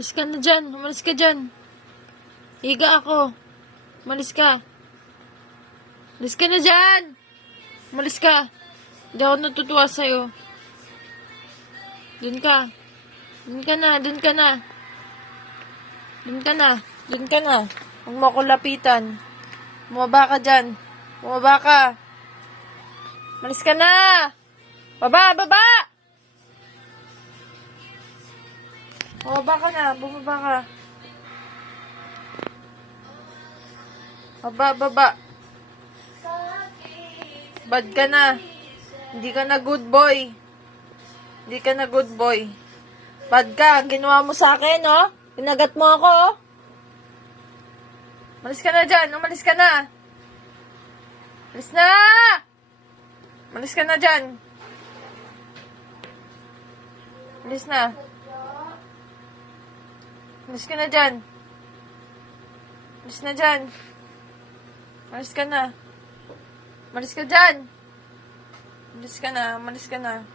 Umalis ka na dyan. Umalis ka dyan. Higa ako. Umalis ka. Umalis ka na dyan. Umalis ka. Hindi ako natutuwa sa'yo. Dun ka. Dun ka na. Dun ka na. Dun ka na. Dun ka na. Huwag mo ako lapitan. Bumaba ka dyan. Bumaba ka. Umalis ka na. Baba! Baba! Bumaba ka na. Bumaba ka. Baba, baba. Bad ka na. Hindi ka na good boy. Hindi ka na good boy. Bad ka. Ginawa mo sa akin, oh. Pinagat mo ako, oh. Umalis ka na dyan. Umalis ka na. Umalis na! Umalis ka na dyan. Umalis na. Umalis ka na dyan. Umalis na dyan. Umalis ka na. Umalis ka dyan. Umalis ka na. Umalis ka na.